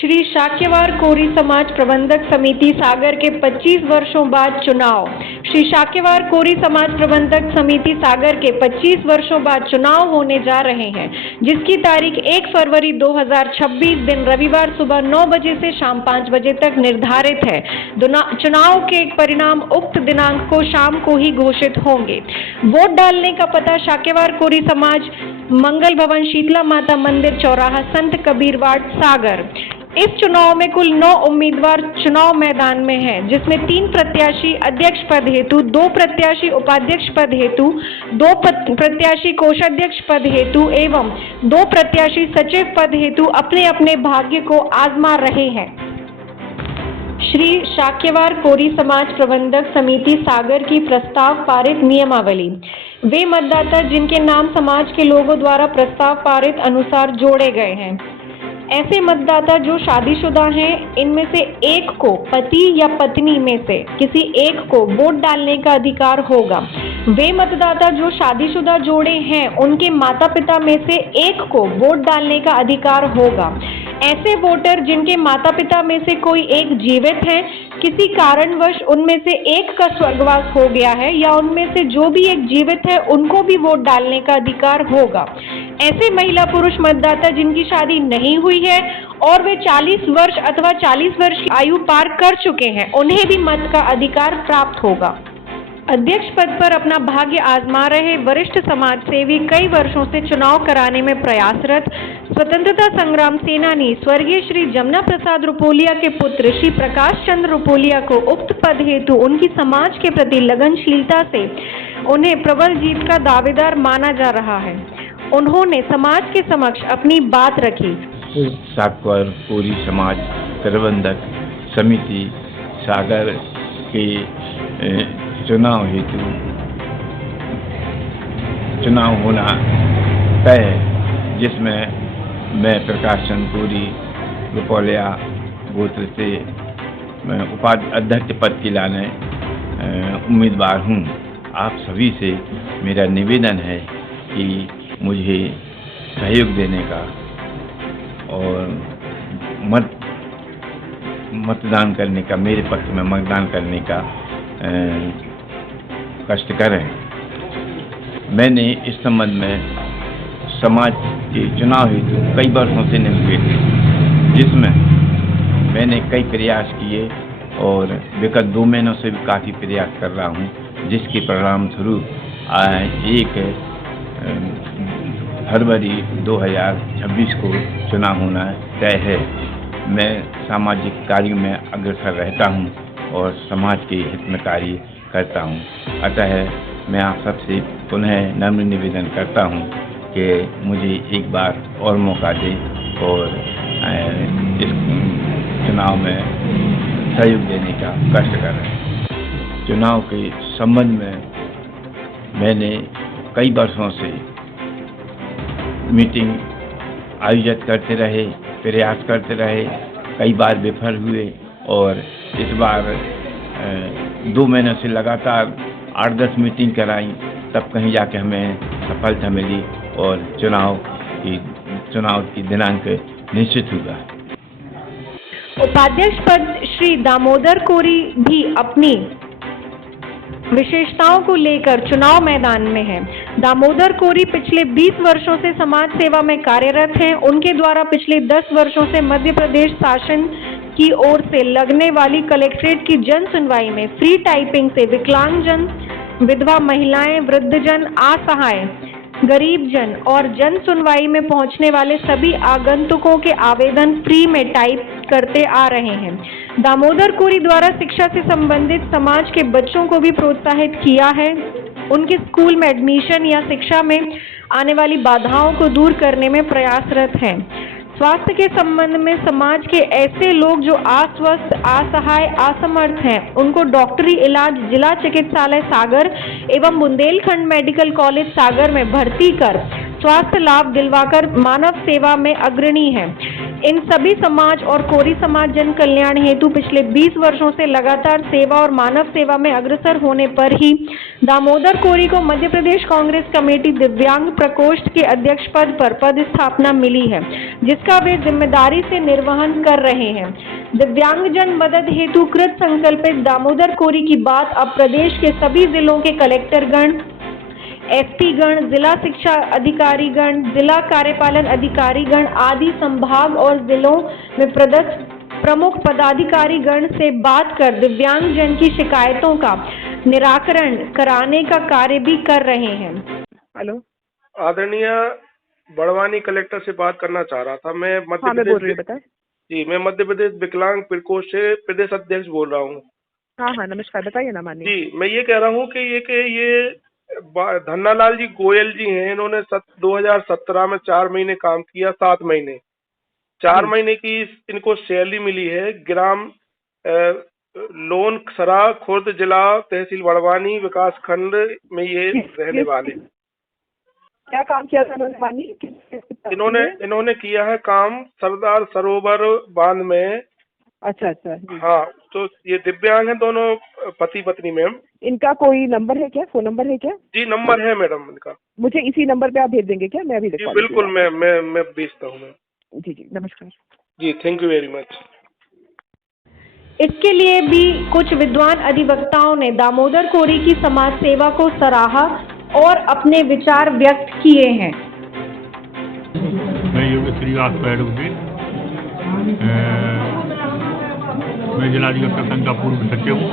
श्री शाक्यवार कोरी समाज प्रबंधक समिति सागर के 25 वर्षों बाद चुनाव। श्री शाक्यवार कोरी समाज प्रबंधक समिति सागर के 25 वर्षों बाद चुनाव होने जा रहे हैं, जिसकी तारीख 1 फरवरी 2026 दिन रविवार सुबह 9 बजे से शाम 5 बजे तक निर्धारित है। चुनाव के परिणाम उक्त दिनांक को शाम को ही घोषित होंगे। वोट डालने का पता शाक्यवार कोरी समाज, मंगल भवन, शीतला माता मंदिर चौराहा, संत कबीर वार्ड, सागर। इस चुनाव में कुल 9 उम्मीदवार चुनाव मैदान में हैं, जिसमें 3 प्रत्याशी अध्यक्ष पद हेतु, 2 प्रत्याशी उपाध्यक्ष पद हेतु, 2 प्रत्याशी कोषाध्यक्ष पद हेतु एवं 2 प्रत्याशी सचिव पद हेतु अपने अपने भाग्य को आजमा रहे हैं। श्री शाक्यवार कोरी समाज प्रबंधक समिति सागर की प्रस्ताव पारित नियमावली। वे मतदाता जिनके नाम समाज के लोगों द्वारा प्रस्ताव पारित अनुसार जोड़े गए हैं। ऐसे मतदाता जो शादीशुदा हैं, इनमें से एक को पति या पत्नी में से किसी एक को वोट डालने का अधिकार होगा। वे मतदाता जो शादीशुदा जोड़े हैं, उनके माता पिता में से एक को वोट डालने का अधिकार होगा। ऐसे वोटर जिनके माता पिता में से कोई एक जीवित है, किसी कारणवश उनमें से एक का स्वर्गवास हो गया है या उनमें से जो भी एक जीवित है, उनको भी वोट डालने का अधिकार होगा। ऐसे महिला पुरुष मतदाता जिनकी शादी नहीं हुई है और वे 40 वर्ष अथवा 40 वर्ष की आयु पार कर चुके हैं, उन्हें भी मत का अधिकार प्राप्त होगा। अध्यक्ष पद पर अपना भाग्य आजमा रहे वरिष्ठ समाज सेवी, कई वर्षों से चुनाव कराने में प्रयासरत स्वतंत्रता संग्राम सेनानी स्वर्गीय श्री जमुना प्रसाद रुपोलिया के पुत्र श्री प्रकाश चंद्र रुपोलिया को उक्त पद हेतु उनकी समाज के प्रति लगनशीलता से उन्हें प्रबल जीत का दावेदार माना जा रहा है। उन्होंने समाज के समक्ष अपनी बात रखी। शाक्यवार कोरी समाज प्रबंधक समिति सागर के चुनाव हेतु चुनाव होना तय है, जिसमें मैं प्रकाश चंद्र कोरी रुपोलिया गोत्र से उपाध्यक्ष पद के लाने उम्मीदवार हूँ। आप सभी से मेरा निवेदन है कि मुझे सहयोग देने का और मतदान करने का, मेरे पक्ष में मतदान करने का कष्ट करें। मैंने इस संबंध में समाज के चुनाव हेतु कई वर्षों से नियुक्त थे, जिसमें मैंने कई प्रयास किए और विगत 2 महीनों से भी काफ़ी प्रयास कर रहा हूँ, जिसके परिणाम स्वरूप 1 फरवरी 2026 को चुनाव होना तय है। मैं सामाजिक कार्यों में अग्रसर रहता हूँ और समाज के हित में कार्य करता हूँ। अतः मैं आप सबसे पुनः नम्र निवेदन करता हूँ कि मुझे एक बार और मौका दें और इस चुनाव में सहयोग देने का कष्ट करें। चुनाव के संबंध में मैंने कई वर्षों से मीटिंग आयोजित करते रहे, प्रयास करते रहे, कई बार विफल हुए और इस बार 2 महीनों से लगातार 8-10 मीटिंग कराई, तब कहीं जाके हमें सफलता मिली और चुनाव की दिनांक निश्चित हुआ। उपाध्यक्ष पद श्री दामोदर कोरी भी अपनी विशेषताओं को लेकर चुनाव मैदान में है। दामोदर कोरी पिछले 20 वर्षों से समाज सेवा में कार्यरत हैं। उनके द्वारा पिछले 10 वर्षों से मध्य प्रदेश शासन की ओर से लगने वाली कलेक्ट्रेट की जन सुनवाई में फ्री टाइपिंग से विकलांगजन, विधवा महिलाएं, वृद्धजन, असहाय, गरीब जन और जन सुनवाई में पहुंचने वाले सभी आगंतुकों के आवेदन फ्री में टाइप करते आ रहे हैं। दामोदर कोरी द्वारा शिक्षा से संबंधित समाज के बच्चों को भी प्रोत्साहित किया है। उनके स्कूल में एडमिशन या शिक्षा में आने वाली बाधाओं को दूर करने में प्रयासरत हैं। स्वास्थ्य के संबंध में समाज के ऐसे लोग जो अस्वस्थ, असहाय, असमर्थ हैं, उनको डॉक्टरी इलाज जिला चिकित्सालय सागर एवं बुंदेलखंड मेडिकल कॉलेज सागर में भर्ती कर स्वास्थ्य लाभ दिलवाकर मानव सेवा में अग्रणी है। इन सभी समाज और कोरी समाज जन कल्याण हेतु पिछले 20 वर्षों से लगातार सेवा और मानव सेवा में अग्रसर होने पर ही दामोदर कोरी को मध्य प्रदेश कांग्रेस कमेटी दिव्यांग प्रकोष्ठ के अध्यक्ष पद पर पद स्थापना मिली है, जिसका वे जिम्मेदारी से निर्वहन कर रहे हैं। दिव्यांगजन मदद हेतु कृत संकल्पित दामोदर कोरी की बात अब प्रदेश के सभी जिलों के कलेक्टरगण, एसपी गण, जिला शिक्षा अधिकारी गण, जिला कार्यपालन अधिकारी गण आदि संभाग और जिलों में प्रमुख पदाधिकारी गण से बात कर दिव्यांगजन की शिकायतों का निराकरण कराने का कार्य भी कर रहे हैं। हेलो, आदरणीय बड़वानी कलेक्टर से बात करना चाह रहा था। मैं हाँ मैं बोल रही हूँ, बताएं। जी, मैं मध्य प्रदेश विकलांग प्रकोष्ठ से प्रदेश अध्यक्ष बोल रहा हूँ। हाँ हाँ नमस्कार, बताइए ना माननीय। जी, मैं ये कह रहा हूँ कि ये धन्नालाल जी गोयल जी हैं, इन्होंने 2017 में 4 महीने काम किया, 7 महीने 4 महीने की इनको सैलरी मिली है। ग्राम लोन सरा खुर्द जिला तहसील बड़वानी विकास खंड में ये रहने वाले। क्या काम किया था उन्होंने माननीय? इन्होंने किया है काम सरदार सरोवर बांध में। अच्छा। हाँ, तो ये दिव्यांग हैं दोनों पति पत्नी मैम। इनका कोई नंबर है क्या, फोन नंबर है क्या? जी नंबर है मैडम इनका। मुझे इसी नंबर पे आप भेज देंगे क्या? मैं अभी जी बिल्कुल, मैं भेजता हूँ मैम। जी नमस्कार। जी थैंक यू वेरी मच। इसके लिए भी कुछ विद्वान अधिवक्ताओं ने दामोदर कोरी की समाज सेवा को सराहा और अपने विचार व्यक्त किए हैं। मैं योगेश श्रीवास्तव एडवोकेट, मैं जिलाधिवक्ता संघ का पूर्व सचिव हूँ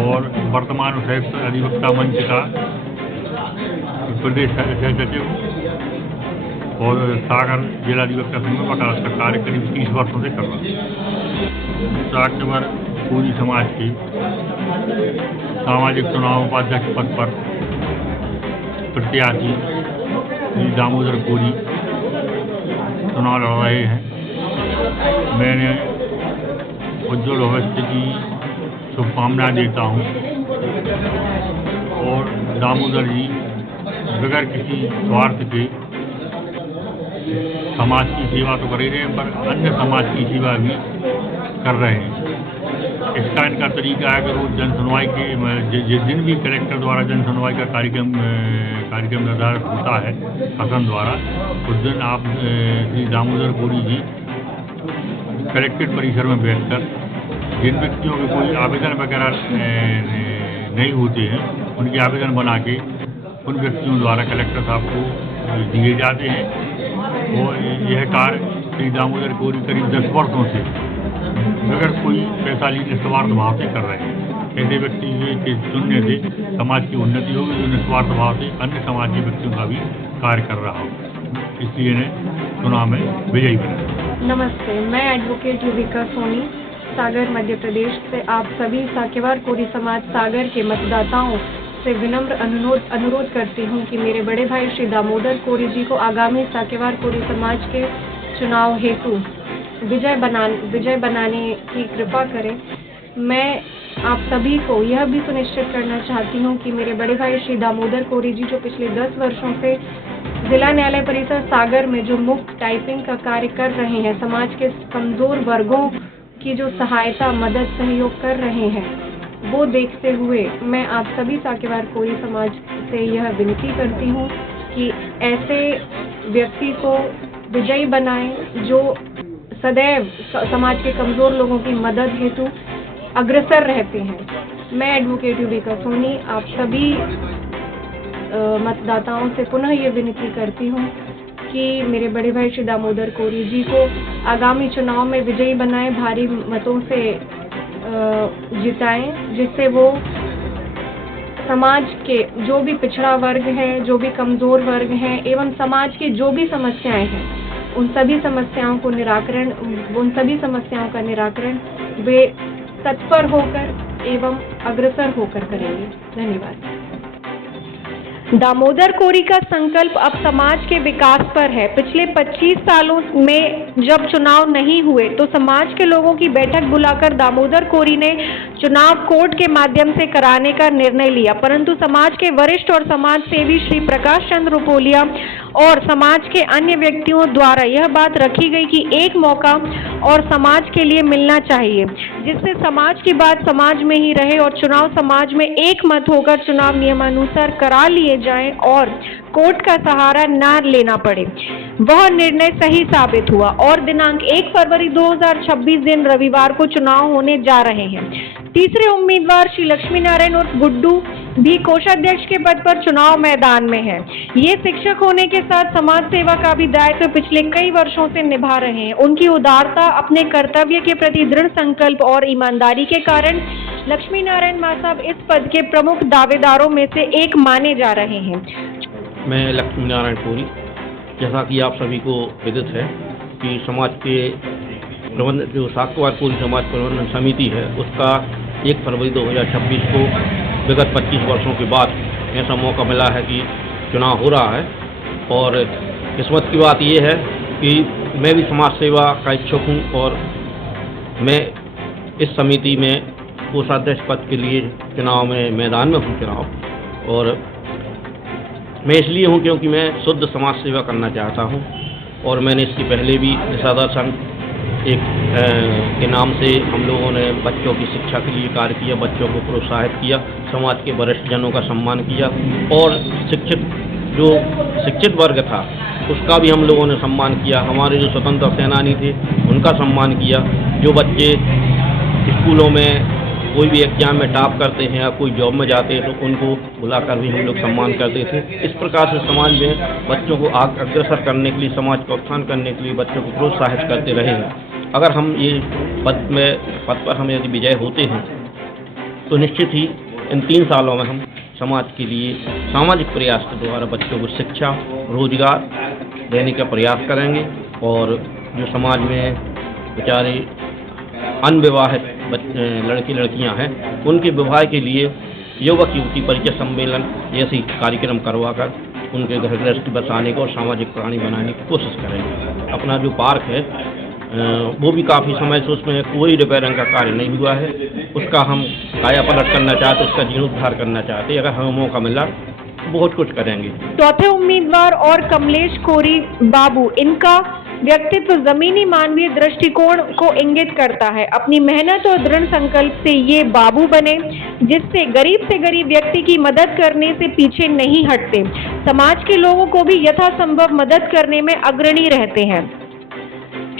और वर्तमान संयुक्त अधिवक्ता मंच का प्रदेश सचिव हूँ और सागर जिलाधिवक्ता संघ में वकालत का कार्य करीब 30 वर्षों से कर रहा हूँ। साक्षवर कोरी समाज के सामाजिक चुनाव उपाध्यक्ष पद पर प्रत्याशी श्री दामोदर कोरी चुनाव लड़ रहे हैं। मैंने उज्ज्वल भविष्य की शुभकामनाएं देता हूं और दामोदर जी बगैर किसी स्वार्थ के समाज की सेवा तो कर ही रहे हैं, पर अन्य समाज की सेवा भी कर रहे हैं। इसका इनका तरीका है कि रोज जन सुनवाई के जिस दिन भी कलेक्टर द्वारा जन सुनवाई का कार्यक्रम निर्धारित होता है शासन द्वारा, उस दिन आप श्री दामोदर कोरी जी कलेक्ट्रेट परिसर में बैठकर जिन व्यक्तियों के कोई आवेदन वगैरह नहीं होते हैं, उनके आवेदन बना के उन व्यक्तियों द्वारा कलेक्टर साहब को दिए जाते हैं। और यह कार्य श्री दामोदर कोरी करीब 10 वर्षों से बगैर कोई पैसा लिए निस्वार्थ भाव से कर रहे हैं। ऐसे व्यक्ति के चुनने से समाज की उन्नति होगी, जो निस्वार्थ भाव से अन्य समाज के व्यक्तियों का भी कार्य कर रहा हो, इसलिए इन्हें चुनाव में विजयी बना। नमस्ते, मैं एडवोकेट युविका सोनी सागर मध्य प्रदेश से आप सभी साकेवार कोरी समाज सागर के मतदाताओं से विनम्र अनुरोध करती हूं कि मेरे बड़े भाई श्री दामोदर कोरी जी को आगामी साकेवार कोरी समाज के चुनाव हेतु विजय बनाने की कृपा करें। मैं आप सभी को यह भी सुनिश्चित करना चाहती हूं कि मेरे बड़े भाई श्री दामोदर कोरी जी जो पिछले 10 वर्षों से जिला न्यायालय परिसर सागर में जो मुफ्त टाइपिंग का कार्य कर रहे हैं, समाज के कमजोर वर्गों की जो सहायता मदद सहयोग कर रहे हैं, वो देखते हुए मैं आप सभी साकेवार कोरी समाज से यह विनती करती हूँ कि ऐसे व्यक्ति को विजयी बनाएं जो सदैव समाज के कमजोर लोगों की मदद हेतु अग्रसर रहते हैं। मैं एडवोकेट युविका सोनी आप सभी मतदाताओं से पुनः ये विनती करती हूँ कि मेरे बड़े भाई श्री दामोदर कोरी जी को आगामी चुनाव में विजयी बनाएं, भारी मतों से जिताएं, जिससे वो समाज के जो भी पिछड़ा वर्ग है, जो भी कमजोर वर्ग हैं एवं समाज की जो भी समस्याएं हैं, उन सभी समस्याओं का निराकरण वे तत्पर होकर एवं अग्रसर होकर करेंगे। धन्यवाद। दामोदर कोरी का संकल्प अब समाज के विकास पर है। पिछले 25 सालों में जब चुनाव नहीं हुए तो समाज के लोगों की बैठक बुलाकर दामोदर कोरी ने चुनाव कोर्ट के माध्यम से कराने का निर्णय लिया, परंतु समाज के वरिष्ठ और समाज सेवी श्री प्रकाश चंद्र रुपोलिया और समाज के अन्य व्यक्तियों द्वारा यह बात रखी गई कि एक मौका और समाज के लिए मिलना चाहिए, जिससे समाज की बात समाज में ही रहे और चुनाव समाज में एक मत होकर चुनाव नियमानुसार करा लिए जाएं और कोर्ट का सहारा न लेना पड़े। वह निर्णय सही साबित हुआ और दिनांक 1 फरवरी 2026 दिन रविवार को चुनाव होने जा रहे हैं। तीसरे उम्मीदवार श्री लक्ष्मी नारायण उर्फ गुड्डू भी कोषाध्यक्ष के पद पर चुनाव मैदान में है। ये शिक्षक होने के साथ समाज सेवा का भी दायित्व पिछले कई वर्षों से निभा रहे हैं। उनकी उदारता, अपने कर्तव्य के प्रति दृढ़ संकल्प और ईमानदारी के कारण लक्ष्मी नारायण साहब इस पद के प्रमुख दावेदारों में से एक माने जा रहे हैं। मैं लक्ष्मी नारायण कोरी, जैसा कि आप सभी को विदित है कि समाज के प्रबंधन जो साक्यवार कोरी समाज प्रबंधन समिति है उसका 1 फरवरी 2026 को विगत 25 वर्षों के बाद ऐसा मौका मिला है कि चुनाव हो रहा है। और किस्मत की बात ये है कि मैं भी समाज सेवा का इच्छुक हूँ और मैं इस समिति में कोषाध्यक्ष पद के लिए चुनाव में मैदान में हूँ चुनाव। और मैं इसलिए हूँ क्योंकि मैं शुद्ध समाज सेवा करना चाहता हूँ और मैंने इसके पहले भी दिशा दर्शन एक के नाम से हम लोगों ने बच्चों की शिक्षा के लिए कार्य किया, बच्चों को प्रोत्साहित किया, समाज के वरिष्ठ जनों का सम्मान किया और शिक्षित वर्ग था उसका भी हम लोगों ने सम्मान किया। हमारे जो स्वतंत्रता सेनानी थे उनका सम्मान किया। जो बच्चे स्कूलों में कोई भी एग्जाम में टॉप करते हैं या कोई जॉब में जाते हैं तो उनको बुलाकर भी हम लोग सम्मान करते थे। इस प्रकार से समाज में बच्चों को अग्रसर करने के लिए, समाज का उत्थान करने के लिए बच्चों को प्रोत्साहित करते रहे हैं। अगर हम ये पद पर हम यदि विजय होते हैं तो निश्चित ही इन 3 सालों में हम समाज के लिए सामाजिक प्रयास के द्वारा बच्चों को शिक्षा, रोजगार देने का प्रयास करेंगे और जो समाज में बेचारे अनविवाहित लड़के लड़कियां हैं उनके विवाह के लिए युवक युवती परिचय सम्मेलन जैसे कार्यक्रम करवाकर उनके घर गृहस्थी बसाने को और सामाजिक प्राणी बनाने की कोशिश करेंगे। अपना जो पार्क है वो भी काफ़ी समय से उसमें कोई रिपेयरिंग का कार्य नहीं हुआ है, उसका हम काया पलट करना चाहते, उसका जीर्णोद्धार करना चाहते। अगर हमें मौका मिला बहुत कुछ करेंगे। चौथे उम्मीदवार और कमलेश कोरी बाबू, इनका व्यक्तित्व जमीनी मानवीय दृष्टिकोण को इंगित करता है। अपनी मेहनत और दृढ़ संकल्प से ये बाबू बने, जिससे गरीब से गरीब व्यक्ति की मदद करने से पीछे नहीं हटते। समाज के लोगों को भी यथासंभव मदद करने में अग्रणी रहते हैं।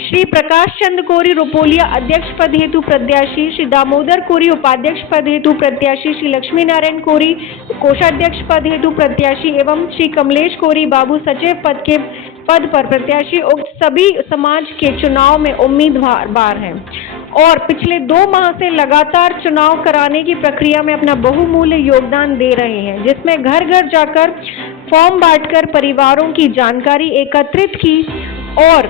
श्री प्रकाश चंद्र कोरी रुपोलिया अध्यक्ष पद हेतु प्रत्याशी, श्री दामोदर कोरी उपाध्यक्ष पद हेतु प्रत्याशी, श्री लक्ष्मी नारायण कोरी कोषाध्यक्ष पद हेतु प्रत्याशी एवं श्री कमलेश कोरी बाबू सचिव पद पर प्रत्याशी उक्त सभी समाज के चुनाव में उम्मीदवार हैं और पिछले 2 माह से लगातार चुनाव कराने की प्रक्रिया में अपना बहुमूल्य योगदान दे रहे हैं, जिसमें घर घर जाकर फॉर्म बांटकर परिवारों की जानकारी एकत्रित की और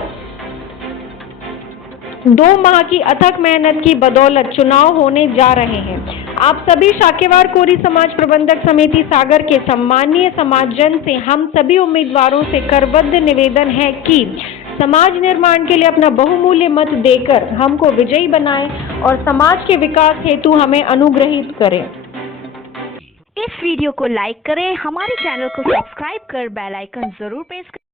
2 माह की अथक मेहनत की बदौलत चुनाव होने जा रहे हैं। आप सभी शाकेवार कोरी समाज प्रबंधक समिति सागर के सम्मानीय समाजजन से हम सभी उम्मीदवारों से करबद्ध निवेदन है कि समाज निर्माण के लिए अपना बहुमूल्य मत देकर हमको विजयी बनाएं और समाज के विकास हेतु हमें अनुग्रहित करें। इस वीडियो को लाइक करें, हमारे चैनल को सब्सक्राइब कर बेल आइकन जरूर प्रेस करें।